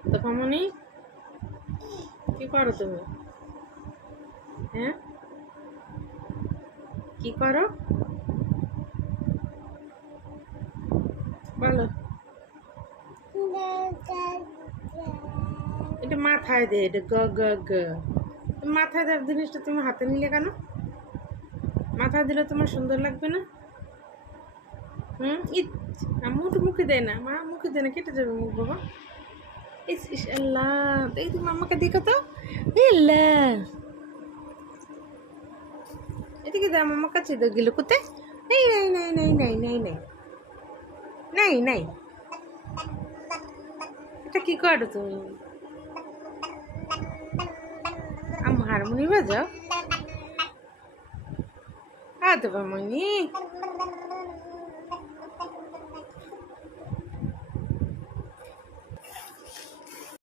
তো মামনি কি করো তুমি? হ্যাঁ, কি করো বলো? এটা মাথায় দে, এটা গ গ গ। মাথায় দেওয়ার জিনিসটা তুমি হাতে নিলে কেন? মাথায় দিলে তোমার সুন্দর লাগবে না? ইট। মুখ মুখে দেয় না, মা মুখে দেয় না, কেটে যাবে মুখ বাবা। ইস ইস আল্লাহ, এই তুমি আমাকে দেখো তো। আল্লাহ, এদিকে দাও, আমার কাছে দাও, গেলো কোথায়? নাই নাই নাই নাই নাই নাই নাই নাই নাই। এটা কি করো তুমি? হারমোনি বাজাও? তো মামনি